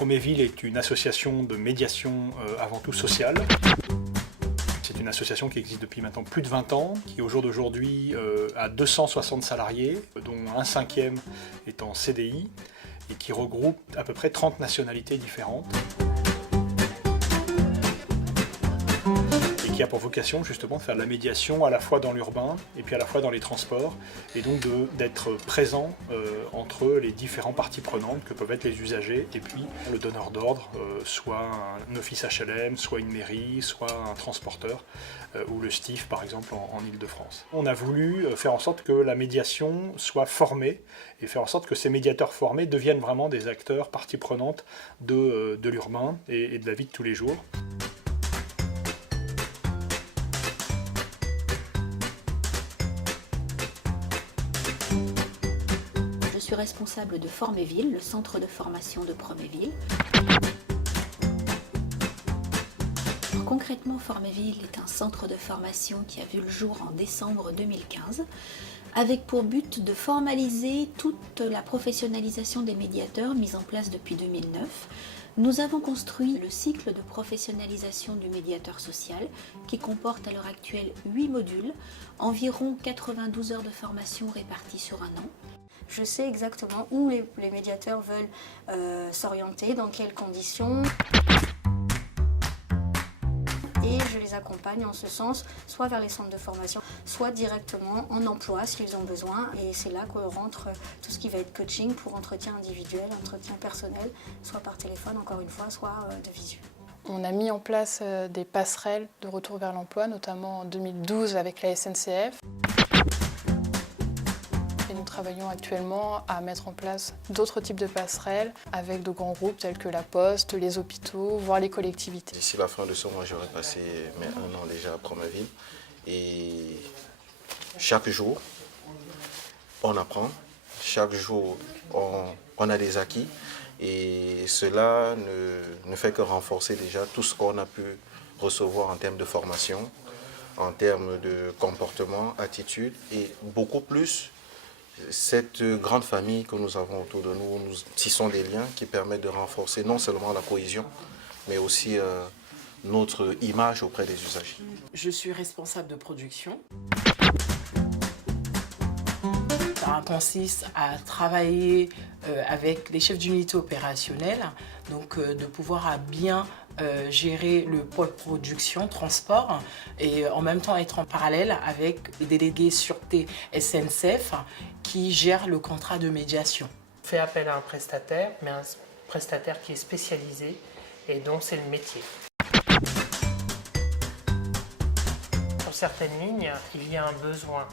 Proméville est une association de médiation avant tout sociale. C'est une association qui existe depuis maintenant plus de 20 ans, qui au jour d'aujourd'hui a 260 salariés, dont un cinquième est en CDI, et qui regroupe à peu près 30 nationalités différentes. Qui a pour vocation justement de faire de la médiation à la fois dans l'urbain et puis à la fois dans les transports, et donc d'être présent entre les différentes parties prenantes que peuvent être les usagers et puis le donneur d'ordre, soit un office HLM, soit une mairie, soit un transporteur, ou le STIF par exemple en Île-de-France. On a voulu faire en sorte que la médiation soit formée et faire en sorte que ces médiateurs formés deviennent vraiment des acteurs, parties prenantes de l'urbain et de la vie de tous les jours. Je suis responsable de Forméville, le centre de formation de Proméville. Concrètement, Forméville est un centre de formation qui a vu le jour en décembre 2015, avec pour but de formaliser toute la professionnalisation des médiateurs mise en place depuis 2009. Nous avons construit le cycle de professionnalisation du médiateur social qui comporte à l'heure actuelle 8 modules, environ 92 heures de formation réparties sur un an. Je sais exactement où les médiateurs veulent s'orienter, dans quelles conditions. Et je les accompagne en ce sens, soit vers les centres de formation, soit directement en emploi s'ils ont besoin. Et c'est là que rentre tout ce qui va être coaching pour entretien individuel, entretien personnel, soit par téléphone encore une fois, soit de visu. On a mis en place des passerelles de retour vers l'emploi, notamment en 2012 avec la SNCF. Et nous travaillons actuellement à mettre en place d'autres types de passerelles avec de grands groupes tels que la Poste, les hôpitaux, voire les collectivités. D'ici la fin de ce mois, j'aurai passé un an déjà à Proméville. Et chaque jour, on apprend. Chaque jour, on a des acquis. Et cela ne fait que renforcer déjà tout ce qu'on a pu recevoir en termes de formation, en termes de comportement, attitude et beaucoup plus. Cette grande famille que nous avons autour de nous, nous tissons des liens qui permettent de renforcer non seulement la cohésion, mais aussi notre image auprès des usagers. Je suis responsable de production. Ça consiste à travailler avec les chefs d'unité opérationnelle, donc de pouvoir bien gérer le pôle production, transport, et en même temps être en parallèle avec les délégués sûreté SNCF qui gèrent le contrat de médiation. On fait appel à un prestataire, mais un prestataire qui est spécialisé et dont c'est le métier. Sur certaines lignes, il y a un besoin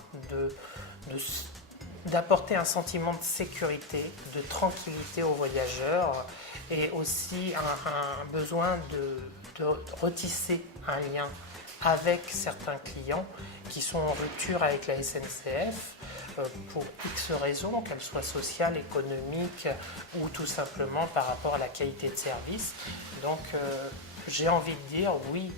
d'apporter un sentiment de sécurité, de tranquillité aux voyageurs et aussi un besoin de retisser un lien avec certains clients qui sont en rupture avec la SNCF pour X raisons, qu'elles soient sociales, économiques ou tout simplement par rapport à la qualité de service. Donc j'ai envie de dire oui,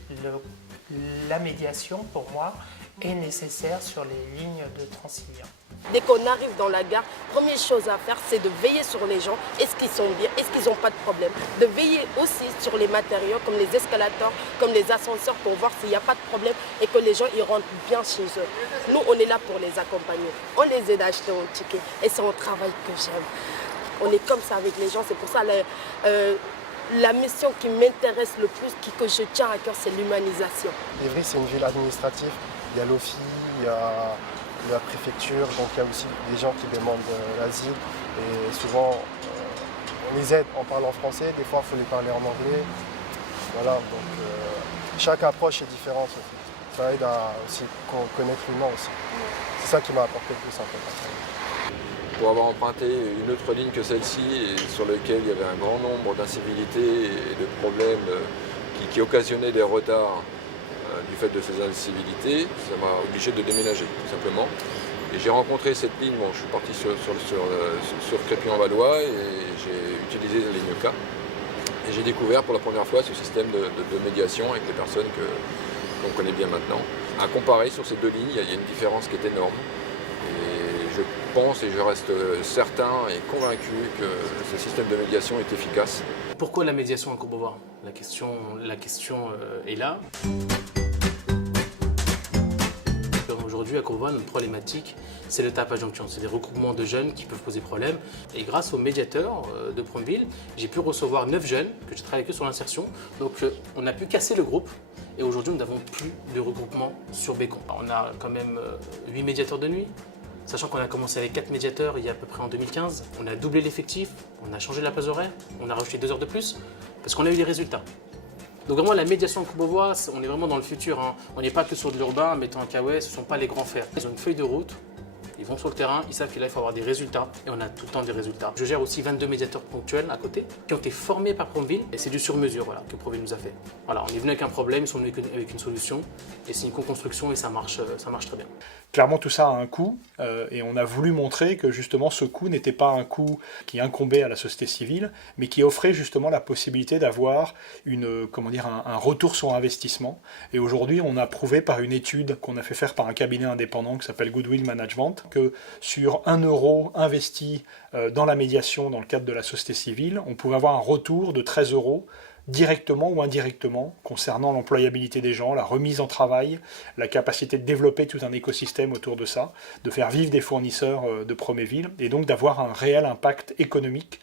la médiation pour moi est nécessaire sur les lignes de Transilien. Dès qu'on arrive dans la gare, première chose à faire, c'est de veiller sur les gens. Est-ce qu'ils sont bien? Est-ce qu'ils n'ont pas de problème? De veiller aussi sur les matériaux, comme les escalators, comme les ascenseurs, pour voir s'il n'y a pas de problème et que les gens y rentrent bien chez eux. Nous, on est là pour les accompagner. On les aide à acheter un ticket. Et c'est un travail que j'aime. On est comme ça avec les gens. C'est pour ça la mission qui m'intéresse le plus, que je tiens à cœur, c'est l'humanisation. Évry, c'est une ville administrative. Il y a l'OFI, il y a la préfecture, donc il y a aussi des gens qui demandent l'asile et souvent on les aide en parlant français, des fois il faut les parler en anglais. Voilà, donc chaque approche est différente. Ça aide à aussi connaître l'humain aussi. C'est ça qui m'a apporté le plus en fait. Pour avoir emprunté une autre ligne que celle-ci et sur laquelle il y avait un grand nombre d'incivilités et de problèmes qui occasionnaient des retards du fait de ces incivilités, ça m'a obligé de déménager, tout simplement. Et j'ai rencontré cette ligne, bon, je suis parti sur Crépy-en-Valois et j'ai utilisé la ligne K. Et j'ai découvert pour la première fois ce système de médiation avec les personnes qu'on connaît bien maintenant. À comparer sur ces deux lignes, il y a une différence qui est énorme. Et je pense et je reste certain et convaincu que ce système de médiation est efficace. Pourquoi la médiation à Courbevoie? La question est là. Aujourd'hui, à Courbevoie, notre problématique, c'est le tapage jonction. C'est des regroupements de jeunes qui peuvent poser problème. Et grâce au médiateur de Promville, j'ai pu recevoir 9 jeunes que je travaille avec eux sur l'insertion. Donc, on a pu casser le groupe. Et aujourd'hui, nous n'avons plus de regroupement sur Bécon. On a quand même 8 médiateurs de nuit. Sachant qu'on a commencé avec 4 médiateurs il y a à peu près en 2015. On a doublé l'effectif, on a changé la plage horaire, on a rajouté 2 heures de plus, parce qu'on a eu des résultats. Donc vraiment, la médiation à Courbevoie, on est vraiment dans le futur. Hein. On n'est pas que sur de l'urbain, mettant un caouet, ce ne sont pas les grands fers. Ils ont une feuille de route, ils vont sur le terrain, ils savent qu'il faut avoir des résultats, et on a tout le temps des résultats. Je gère aussi 22 médiateurs ponctuels à côté, qui ont été formés par Promville, et c'est du sur-mesure voilà, que Promville nous a fait. Voilà, on est venu avec un problème, ils sont venus avec une solution, et c'est une co-construction, et ça marche très bien. Clairement, tout ça a un coût, et on a voulu montrer que justement ce coût n'était pas un coût qui incombait à la société civile, mais qui offrait justement la possibilité d'avoir un retour sur investissement. Et aujourd'hui, on a prouvé par une étude qu'on a fait faire par un cabinet indépendant qui s'appelle Goodwill Management, que sur 1 euro investi dans la médiation dans le cadre de la société civile, on pouvait avoir un retour de 13 euros directement ou indirectement, concernant l'employabilité des gens, la remise en travail, la capacité de développer tout un écosystème autour de ça, de faire vivre des fournisseurs de Proméville, et donc d'avoir un réel impact économique,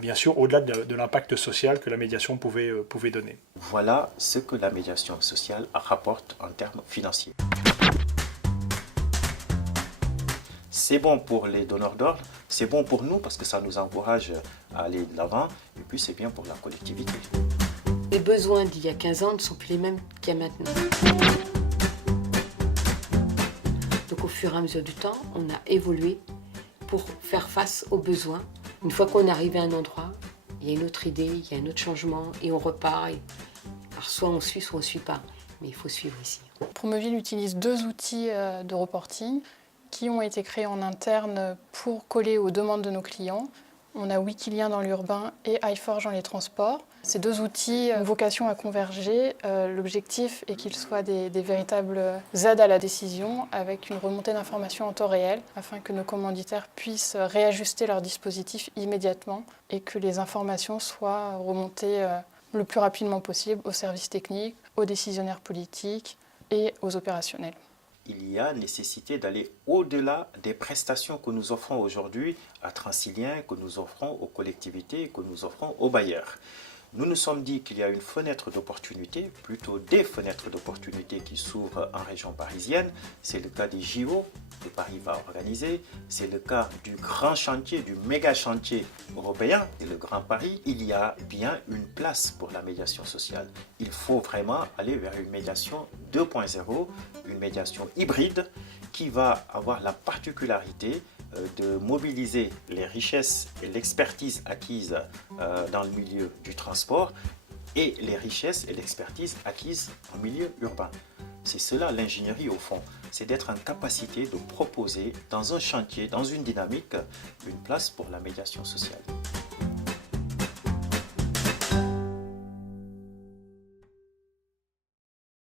bien sûr, au-delà de l'impact social que la médiation pouvait donner. Voilà ce que la médiation sociale rapporte en termes financiers. C'est bon pour les donneurs d'ordre, c'est bon pour nous parce que ça nous encourage à aller de l'avant, et puis c'est bien pour la collectivité. Les besoins d'il y a 15 ans ne sont plus les mêmes qu'il y a maintenant. Donc au fur et à mesure du temps, on a évolué pour faire face aux besoins. Une fois qu'on est arrivé à un endroit, il y a une autre idée, il y a un autre changement, et on repart. Alors soit on suit, soit on ne suit pas, mais il faut suivre ici. Promeville utilise 2 outils de reporting qui ont été créés en interne pour coller aux demandes de nos clients. On a Wikilien dans l'urbain et iForge dans les transports. Ces 2 outils ont vocation à converger. L'objectif est qu'ils soient des véritables aides à la décision avec une remontée d'informations en temps réel afin que nos commanditaires puissent réajuster leur dispositif immédiatement et que les informations soient remontées le plus rapidement possible aux services techniques, aux décisionnaires politiques et aux opérationnels. Il y a nécessité d'aller au-delà des prestations que nous offrons aujourd'hui à Transilien, que nous offrons aux collectivités, que nous offrons aux bailleurs. Nous nous sommes dit qu'il y a une fenêtre d'opportunité, plutôt des fenêtres d'opportunité qui s'ouvrent en région parisienne. C'est le cas des JO que Paris va organiser. C'est le cas du grand chantier, du méga chantier européen, et le Grand Paris. Il y a bien une place pour la médiation sociale. Il faut vraiment aller vers une médiation 2.0, une médiation hybride qui va avoir la particularité de mobiliser les richesses et l'expertise acquises dans le milieu du transport et les richesses et l'expertise acquises en milieu urbain. C'est cela l'ingénierie au fond, c'est d'être en capacité de proposer dans un chantier, dans une dynamique, une place pour la médiation sociale.